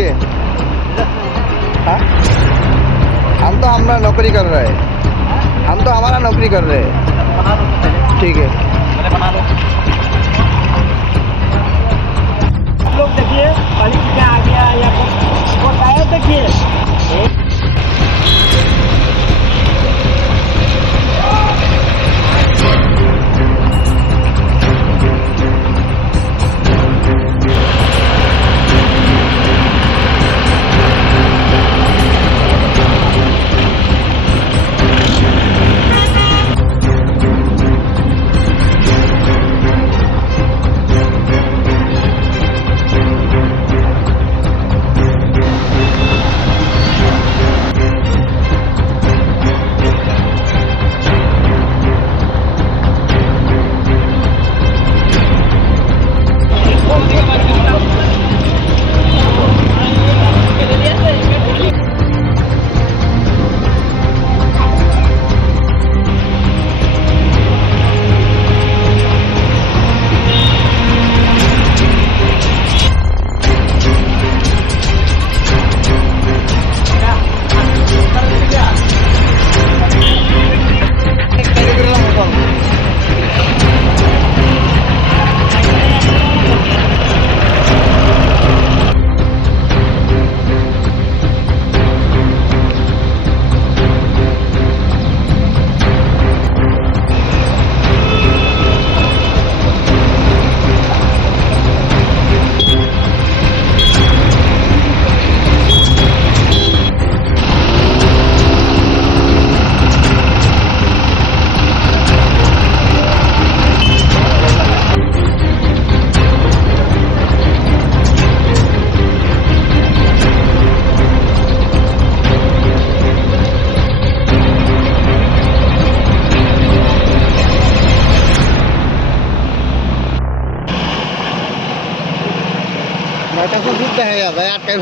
लिए? हाँ, हम तो हमारा नौकरी कर रहे हैं, हम तो हमारा नौकरी कर रहे हैं। बना लो तो पहले, ठीक है, पहले बना लो। आप लोग देखिए पानी कितना आ गया या वो टायर देखिए। नौटा से शुद्ध है यार, 8 के